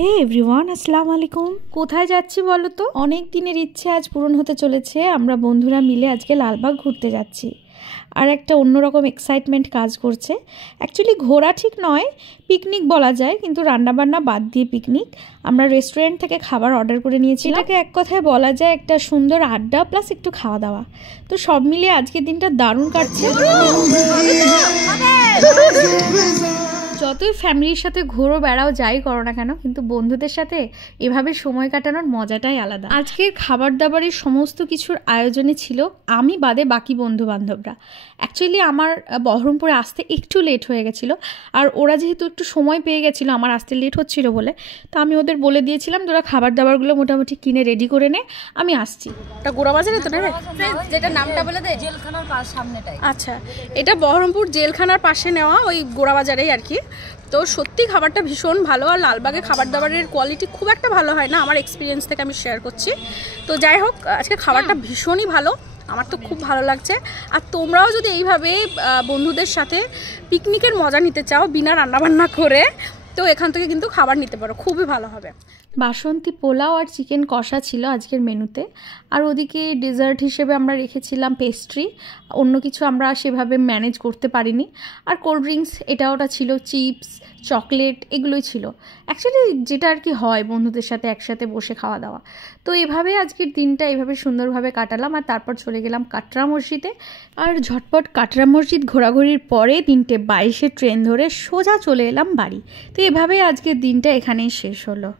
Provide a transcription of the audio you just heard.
হে everyone, আসসালামু আলাইকুম। কোথায় যাচ্ছি বলো তো? অনেক দিনের ইচ্ছে আজ পূরণ হতে চলেছে। আমরা বন্ধুরা মিলে আজকে লালবাগ ঘুরতে যাচ্ছি। আর একটা অন্যরকম এক্সাইটমেন্ট কাজ করছে। অ্যাকচুয়ালি ঘোরা ঠিক নয়, পিকনিক বলা যায়, কিন্তু রান্নাবান্না বাদ দিয়ে পিকনিক। আমরা রেস্টুরেন্ট থেকে খাবার অর্ডার করে নিয়েছি। এটাকে এক কথায় বলা যায় একটা সুন্দর আড্ডা প্লাস একটু খাওয়া দাওয়া। তো সব মিলিয়ে আজকের দিনটা দারুণ কাটছে। যতই ফ্যামিলির সাথে ঘোরো বেড়াও যাই করো না কেন, কিন্তু বন্ধুদের সাথে এভাবে সময় কাটানোর মজাটাই আলাদা। আজকের খাবার দাবারের সমস্ত কিছুর আয়োজনে ছিল আমি বাদে বাকি বন্ধু বান্ধবরা। অ্যাকচুয়ালি আমার বহরমপুরে আসতে একটু লেট হয়ে গেছিলো, আর ওরা যেহেতু একটু সময় পেয়ে গেছিলো আমার আসতে লেট হচ্ছিলো বলে, তো আমি ওদের বলে দিয়েছিলাম তোরা খাবার দাবারগুলো মোটামুটি কিনে রেডি করে নে, আমি আসছি। এটা গোড়াবাজারে তো না, যেটা নামটা বলে দে, জেলখানার সামনেটাই। আচ্ছা, এটা বহরমপুর জেলখানার পাশে নেওয়া, ওই গোড়াবাজারেই আর কি। তো সত্যি খাবারটা ভীষণ ভালো, আর লালবাগে খাবার দাবারের কোয়ালিটি খুব একটা ভালো হয় না, আমার এক্সপিরিয়েন্স থেকে আমি শেয়ার করছি। তো যাই হোক, আজকে খাবারটা ভীষণই ভালো, আমার তো খুব ভালো লাগছে। আর তোমরাও যদি এইভাবে বন্ধুদের সাথে পিকনিকের মজা নিতে চাও বিনা রান্নাবান্না করে, তো এখান থেকে কিন্তু খাবার নিতে পারো, খুবই ভালো হবে। বাসন্তী পোলাও আর চিকেন কষা ছিল আজকের মেনুতে। আর ওদিকে ডেজার্ট হিসেবে আমরা রেখেছিলাম পেস্ট্রি, অন্য কিছু আমরা সেভাবে ম্যানেজ করতে পারিনি। আর কোল্ড ড্রিঙ্কস এটা ওটা ছিল, চিপস, চকলেট, এগুলোই ছিল। অ্যাকচুয়ালি যেটা আর কি হয় বন্ধুদের সাথে একসাথে বসে খাওয়া দাওয়া। তো এভাবে আজকের দিনটা এভাবে সুন্দরভাবে কাটালাম। আর তারপর চলে গেলাম কাটরা মসজিদে। আর ঝটপট কাটরা মসজিদ ঘোরাঘুরির পরে 3:22 ট্রেন ধরে সোজা চলে এলাম বাড়ি। তো এভাবেই আজকের দিনটা এখানেই শেষ হলো।